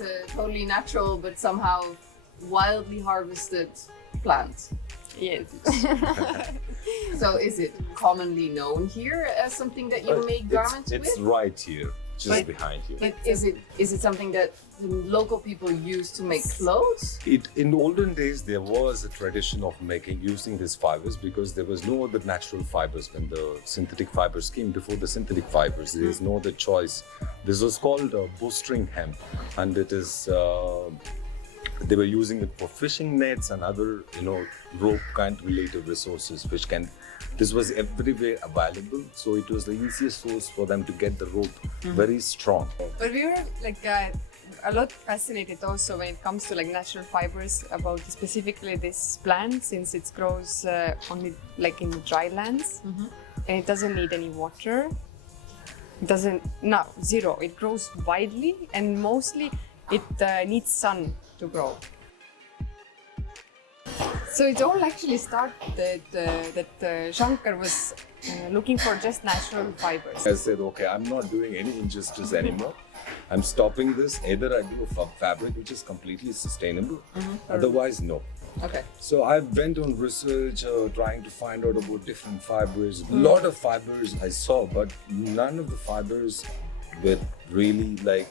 it's a totally natural but somehow wildly harvested plant. Yes. So is it commonly known here as something that you make garments with? It's right here, just behind you. Is it something that the local people use to make clothes? In the olden days, there was a tradition of using these fibers because there was no other natural fibers when the synthetic fibers came. Before the synthetic fibers, there is no other choice. This was called bowstring hemp, and it is. They were using it for fishing nets and other, rope kind related resources, this was everywhere available. So it was the easiest source for them to get the rope very strong. But we were like a lot fascinated also when it comes to like natural fibers about specifically this plant, since it grows only like in dry lands and it doesn't need any water. Zero. It grows widely and mostly it needs sun to grow. So it all actually started that Shankar was looking for just natural fibers. I said, okay, I'm not doing any injustice anymore. I'm stopping this. Either I do a fabric which is completely sustainable, otherwise no. Okay. So I went on research, trying to find out about different fibers. A lot of fibers I saw, but none of the fibers were really like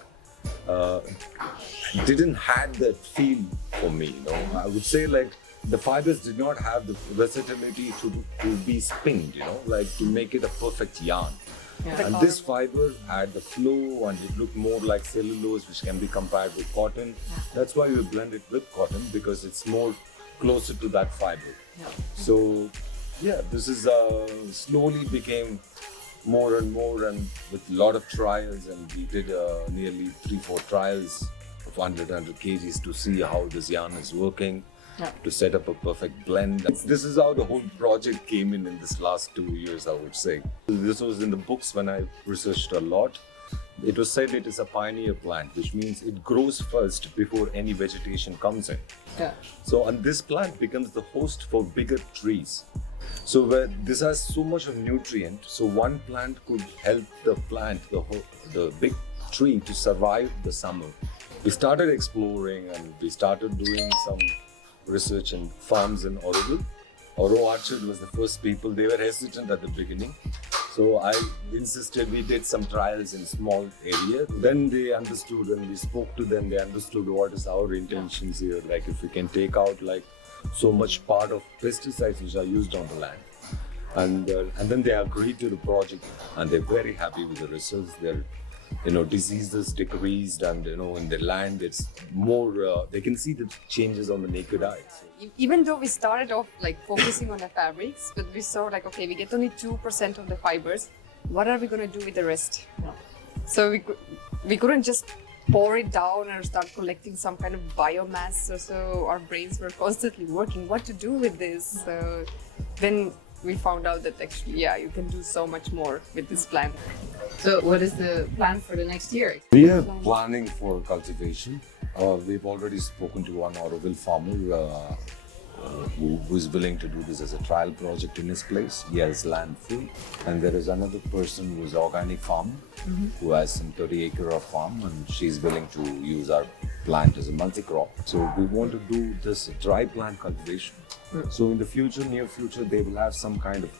didn't have that feel for me. I would say like the fibers did not have the versatility to be spinned, like to make it a perfect yarn. Yeah. And this fiber had the flow and it looked more like cellulose, which can be compared with cotton. That's why we blend it with cotton, because it's more closer to that fiber. Yeah. So yeah, this is slowly became more and more, and with a lot of trials, and we did nearly 3-4 trials of 100 kgs to see how this yarn is working, to set up a perfect blend. This is how the whole project came in this last 2 years, I would say. This was in the books when I researched a lot. It was said it is a pioneer plant, which means it grows first before any vegetation comes in. Yeah. So, and this plant becomes the host for bigger trees. So where this has so much of nutrient, so one plant could help the plant, the big tree, to survive the summer. We started exploring and we started doing some research in farms in Oroville. Oro Orchard was the first people. They were hesitant at the beginning. So I insisted, we did some trials in small area. Then they understood, and we spoke to them, they understood what is our intentions here. Like if we can take out like so much part of pesticides which are used on the land. And then they agreed to the project, and they're very happy with the results. Their diseases decreased, and in the land it's more, they can see the changes on the naked eye. Even though we started off like focusing on the fabrics, but we saw like, okay, we get only 2% of the fibers. What are we going to do with the rest? So we couldn't just pour it down or start collecting some kind of biomass. So our brains were constantly working what to do with this. So then we found out that actually, you can do so much more with this plant. So what is the plan for the next year? We are planning for cultivation. We've already spoken to one Oroville farmer who is willing to do this as a trial project in his place. He has land full. And there is another person who is an organic farmer who has some 30-acre of farm, and she's willing to use our plant as a multi-crop. So we want to do this dry plant cultivation. So in the near future, they will have some kind of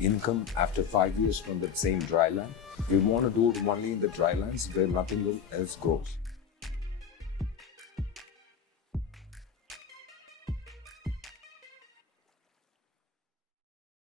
income after 5 years from that same dry land. We want to do it only in the dry lands where nothing else grows.